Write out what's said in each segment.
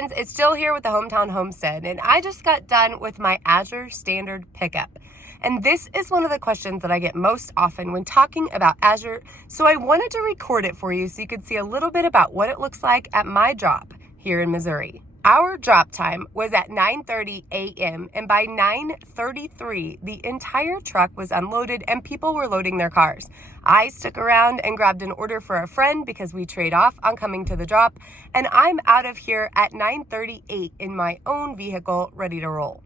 friends, it's Jill here with the Hometown Homestead, and I just got done with my Azure Standard pickup. And this is one of the questions that I get most often when talking about Azure, so I wanted to record it for you so you could see a little bit about what it looks like at my drop here in Missouri. Our drop time was at 9:30 a.m. and by 9:33, the entire truck was unloaded and people were loading their cars. I stuck around and grabbed an order for a friend because we trade off on coming to the drop, and I'm out of here at 9:38 in my own vehicle, ready to roll.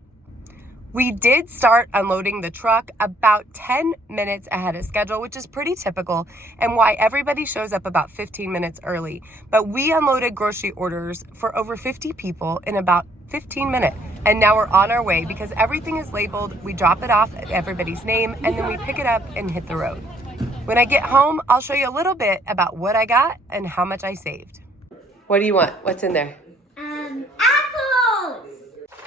We did start unloading the truck about 10 minutes ahead of schedule, which is pretty typical and why everybody shows up about 15 minutes early. But we unloaded grocery orders for over 50 people in about 15 minutes. And now we're on our way because everything is labeled. We drop it off at everybody's name and then we pick it up and hit the road. When I get home, I'll show you a little bit about what I got and how much I saved. What do you want? What's in there? Apples!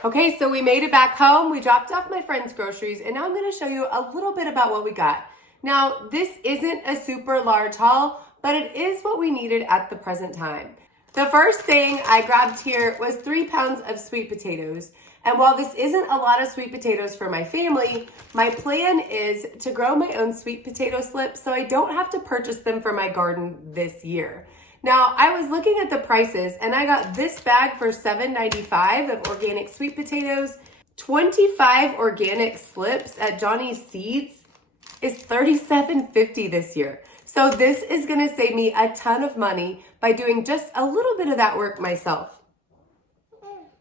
Okay, so we made it back home. We dropped off my friend's groceries, and now I'm going to show you a little bit about what we got. Now, this isn't a super large haul, but it is what we needed at the present time. The first thing I grabbed here was 3 pounds of sweet potatoes. And while this isn't a lot of sweet potatoes for my family, my plan is to grow my own sweet potato slips so I don't have to purchase them for my garden this year. Now, I was looking at the prices and I got this bag for $7.95 of organic sweet potatoes. 25 organic slips at Johnny's Seeds is $37.50 this year. So this is gonna save me a ton of money by doing just a little bit of that work myself.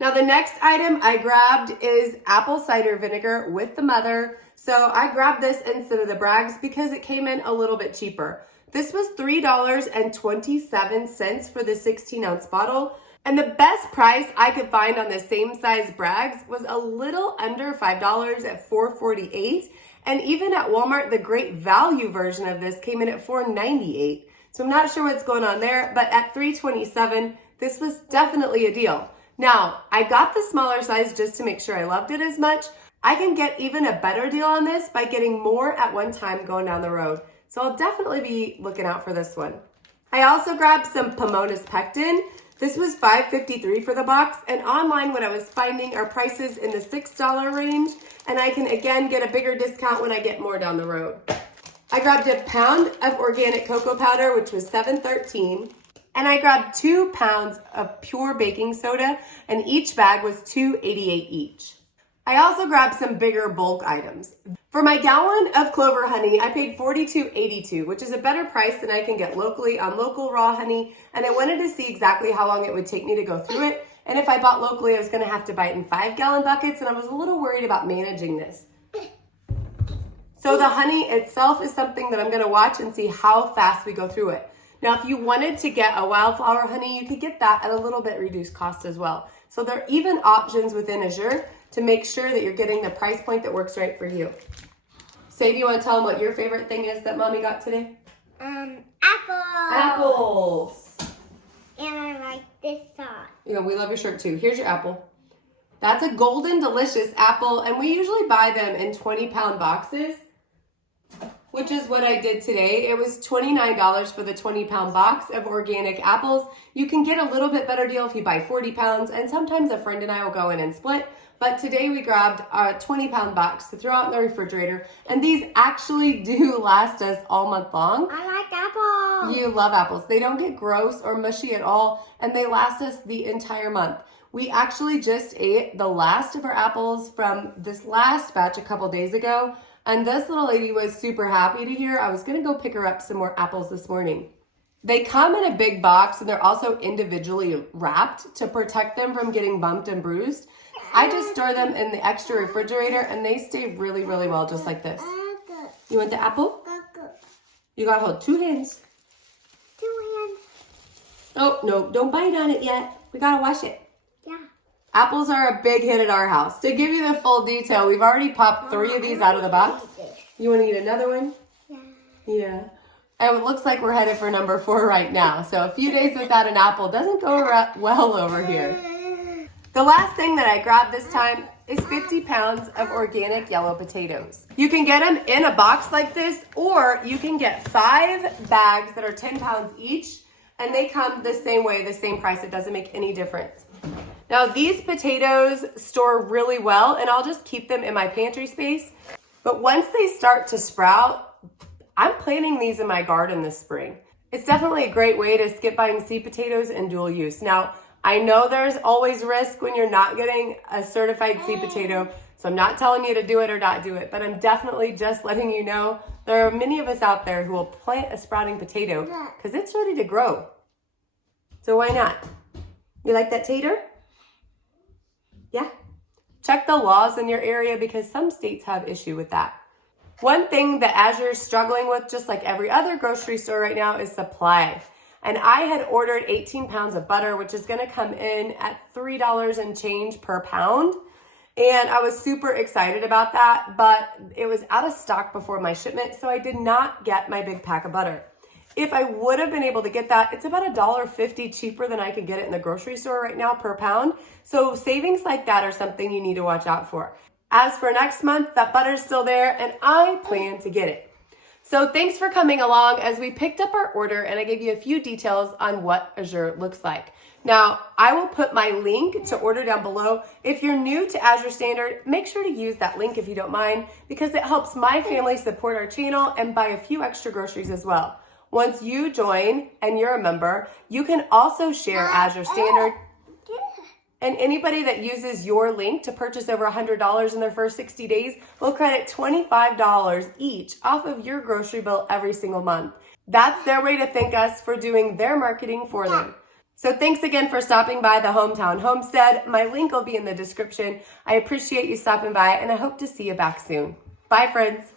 Now, the next item I grabbed is apple cider vinegar with the mother. So I grabbed this instead of the Bragg's because it came in a little bit cheaper. This was $3.27 for the 16-ounce bottle. And the best price I could find on the same size Bragg's was a little under $5 at $4.48. And even at Walmart, the great value version of this came in at $4.98. So I'm not sure what's going on there, but at $3.27, this was definitely a deal. Now, I got the smaller size just to make sure I loved it as much. I can get even a better deal on this by getting more at one time going down the road. So I'll definitely be looking out for this one. I also grabbed some Pomona's Pectin. This was $5.53 for the box, and online what I was finding are prices in the $6 range, and I can again get a bigger discount when I get more down the road. I grabbed a pound of organic cocoa powder, which was $7.13, and I grabbed 2 pounds of pure baking soda, and each bag was $2.88 each. I also grabbed some bigger bulk items. For my gallon of Clover honey, I paid $42.82, which is a better price than I can get locally on local raw honey. And I wanted to see exactly how long it would take me to go through it. And if I bought locally, I was gonna have to buy it in 5-gallon buckets, and I was a little worried about managing this. So the honey itself is something that I'm gonna watch and see how fast we go through it. Now, if you wanted to get a wildflower honey, you could get that at a little bit reduced cost as well. So there are even options within Azure to make sure that you're getting the price point that works right for you. Say, do you want to tell them what your favorite thing is that Mommy got today? Apples. Apples. And I like this sauce. Yeah, we love your shirt too. Here's your apple. That's a golden delicious apple, and we usually buy them in 20-pound boxes, which is what I did today. It was $29 for the 20-pound box of organic apples. You can get a little bit better deal if you buy 40 pounds, and sometimes a friend and I will go in and split. But today we grabbed a 20-pound box to throw out in the refrigerator, and these actually do last us all month long. I like apples. You love apples. They don't get gross or mushy at all, and they last us the entire month. We actually just ate the last of our apples from this last batch a couple days ago, and this little lady was super happy to hear I was gonna go pick her up some more apples this morning. They come in a big box, and they're also individually wrapped to protect them from getting bumped and bruised. I just store them in the extra refrigerator, and they stay really, really well just like this. You want the apple? You gotta hold 2 hands. 2 hands. Oh, no, don't bite on it yet. We gotta wash it. Yeah. Apples are a big hit at our house. To give you the full detail, we've already popped 3 of these out of the box. You wanna eat another one? Yeah. Yeah. And it looks like we're headed for number 4 right now. So a few days without an apple doesn't go well over here. The last thing that I grabbed this time is 50 pounds of organic yellow potatoes. You can get them in a box like this, or you can get 5 bags that are 10 pounds each, and they come the same way, the same price. It doesn't make any difference. Now these potatoes store really well and I'll just keep them in my pantry space. But once they start to sprout, I'm planting these in my garden this spring. It's definitely a great way to skip buying seed potatoes and dual use. Now, I know there's always risk when you're not getting a certified seed potato, so I'm not telling you to do it or not do it, but I'm definitely just letting you know there are many of us out there who will plant a sprouting potato because it's ready to grow. So why not? You like that tater? Yeah. Check the laws in your area because some states have issue with that. One thing that Azure is struggling with, just like every other grocery store right now, is supply. And I had ordered 18 pounds of butter, which is gonna come in at $3 and change per pound. And I was super excited about that, but it was out of stock before my shipment, so I did not get my big pack of butter. If I would have been able to get that, it's about $1.50 cheaper than I could get it in the grocery store right now per pound. So savings like that are something you need to watch out for. As for next month, that butter's still there and I plan to get it. So thanks for coming along as we picked up our order and I gave you a few details on what Azure looks like. Now, I will put my link to order down below. If you're new to Azure Standard, make sure to use that link if you don't mind because it helps my family support our channel and buy a few extra groceries as well. Once you join and you're a member, you can also share Azure Standard. And anybody that uses your link to purchase over $100 in their first 60 days will credit $25 each off of your grocery bill every single month. That's their way to thank us for doing their marketing for them. So thanks again for stopping by the Hometown Homestead. My link will be in the description. I appreciate you stopping by and I hope to see you back soon. Bye, friends.